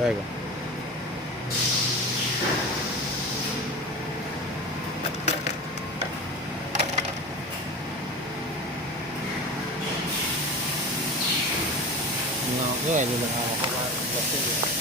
काय का nó cái này thì mình học qua lập trình